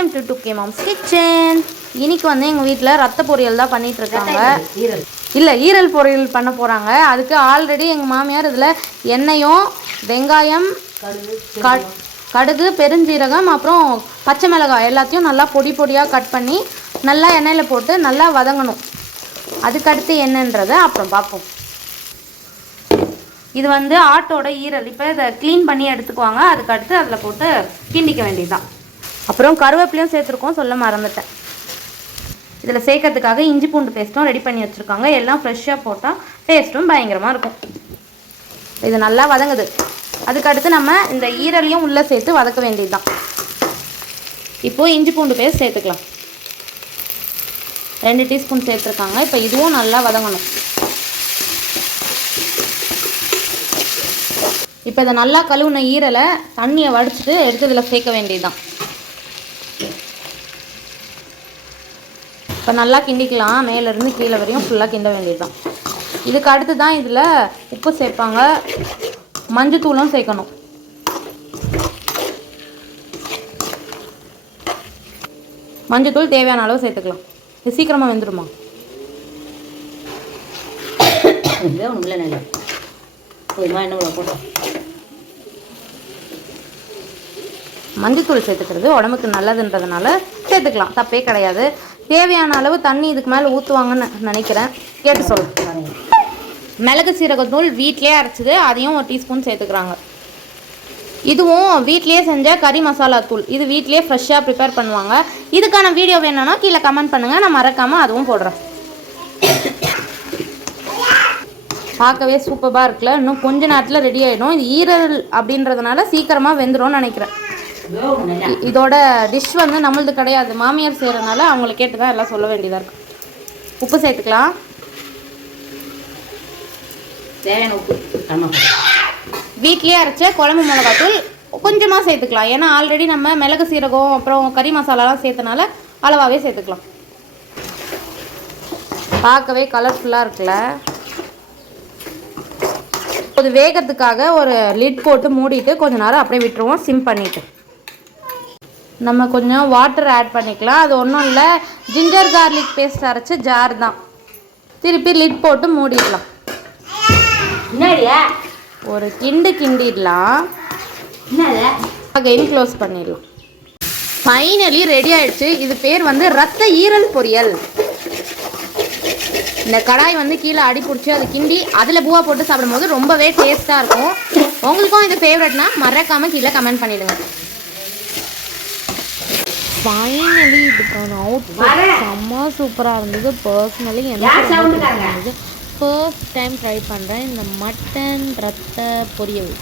Welcome to 2K Moms Kitchen. இன்னைக்கு வந்து எங்கள் வீட்டில் ரத்த பொரியல் தான் பண்ணிட்டு இருக்காங்க. இல்லை, ஈரல் பொரியல் பண்ண போகிறாங்க. அதுக்கு ஆல்ரெடி எங்கள் மாமியார் இதில் எண்ணெயும் வெங்காயம் கடுகு பெருஞ்சீரகம் அப்புறம் பச்சை மிளகாய் எல்லாத்தையும் நல்லா பொடி பொடியாக கட் பண்ணி நல்லா எண்ணெயில் போட்டு நல்லா வதங்கணும். அதுக்கடுத்து என்னன்றதை அப்புறம் பார்ப்போம். இது வந்து ஆட்டோட ஈரல். இப்போ இதை க்ளீன் பண்ணி எடுத்துக்குவாங்க. அதுக்கடுத்து அதில் போட்டு கிண்டிக்க வேண்டியதுதான். அப்புறம் கருவேப்பிலையும் சேர்த்துருக்கோம், சொல்ல மறந்துட்டேன். இதில் சேர்க்கறதுக்காக இஞ்சி பூண்டு பேஸ்ட்டும் ரெடி பண்ணி வச்சுருக்காங்க. எல்லாம் ஃப்ரெஷ்ஷாக போட்டால் டேஸ்ட்டும் பயங்கரமாக இருக்கும். இது நல்லா வதங்குது. அதுக்கடுத்து நம்ம இந்த ஈரலையும் உள்ளே சேர்த்து வதக்க வேண்டியது தான். இப்போது இஞ்சி பூண்டு பேஸ்ட் சேர்த்துக்கலாம். 2 டீஸ்பூன் சேர்த்துருக்காங்க. இப்போ இதுவும் நல்லா வதங்கணும். இப்போ இதை நல்லா கழுவுன ஈரலை தண்ணியை வடிச்சிட்டு எடுத்து இதில் சேர்க்க வேண்டியது தான். இப்போ நல்லா கிண்டிக்கலாம். மேலேருந்து கீழே வரையும் ஃபுல்லாக கிண்ட வேண்டியது தான். இதுக்கு அடுத்து தான் இதில் உப்பு சேர்ப்பாங்க, மஞ்சத்தூளும் சேர்க்கணும். மஞ்சத்தூள் தேவையான அளவு சேர்த்துக்கலாம். இது சீக்கிரமாக வெந்துடுமா? மஞ்சத்தூள் சேர்த்துக்கிறது உடம்புக்கு நல்லதுன்றதுனால சேர்த்துக்கலாம், தப்பே கிடையாது. தேவையான அளவு தண்ணி இதுக்கு மேலே ஊற்றுவாங்கன்னு நினைக்கிறேன், கேட்டு சொல்லுங்கள். மிளகு சீரகத்தூள் வீட்டிலே அரைச்சிது, அதையும் 1 டீஸ்பூன் சேர்த்துக்கிறாங்க. இதுவும் வீட்லேயே செஞ்ச கறி மசாலா தூள். இது வீட்லேயே ஃப்ரெஷ்ஷாக ப்ரிப்பேர் பண்ணுவாங்க. இதுக்கான வீடியோ வேணும்னா கீழே கமெண்ட் பண்ணுங்கள், நான் மறக்காமல் அதுவும் போடுறேன். பார்க்கவே சூப்பராக இருக்குல்ல. இன்னும் கொஞ்ச நேரத்தில் ரெடி ஆகிடும். இது ஈரல் அப்படின்றதுனால சீக்கிரமாக வெந்துடும்னு நினைக்கிறேன். இதோட டிஷ் வந்து நம்மளது கிடையாது, மாமியார் செய்கிறதுனால அவங்கள கேட்டு தான் எல்லாம் சொல்ல வேண்டியதாக இருக்குது. உப்பு சேர்த்துக்கலாம். தேவையான உப்பு. வீட்லேயே அரைச்ச குழம்பு மிளகாத்தூள் கொஞ்சமாக சேர்த்துக்கலாம். ஏன்னா ஆல்ரெடி நம்ம மிளகு சீரகம் அப்புறம் கறி மசாலாலாம் சேர்த்தனால அளவாகவே சேர்த்துக்கலாம். பார்க்கவே கலர்ஃபுல்லாக இருக்குல்ல. அது வேகிறதுக்காக ஒரு லிட் போட்டு மூடிட்டு கொஞ்ச நேரம் அப்படியே விட்டுருவோம், சிம் பண்ணிவிட்டு. நம்ம கொஞ்சம் வாட்டர் ஆட் பண்ணிக்கலாம். அது ஒன்றும் இல்லை, ஜிஞ்சர் கார்லிக் பேஸ்ட் அரைச்சி ஜார் தான். திருப்பி லிட் போட்டு மூடிடலாம். ஒரு கிண்டிடலாம். அகைன் க்ளோஸ் பண்ணிடலாம். ஃபைனலி ரெடி ஆயிடுச்சு. இது பேர் வந்து ரத்த ஈரல் பொரியல். இந்த கடாய் வந்து கீழே அடி பிடிச்சி அது கிண்டி அதில் பூவா போட்டு சாப்பிடும்போது ரொம்பவே டேஸ்ட்டாக இருக்கும். உங்களுக்கும் இது ஃபேவரட்னா மறக்காமல் கீழே கமெண்ட் பண்ணிவிடுங்க. ஃபைனலி இதுக்கான அவுட்புட் செம்ம சூப்பராக இருந்தது. பர்சனலி எனக்கு ரொம்ப இருந்தது. ஃபர்ஸ்ட் டைம் ட்ரை பண்ணுறேன் இந்த மட்டன் ரத்த பொரியல்.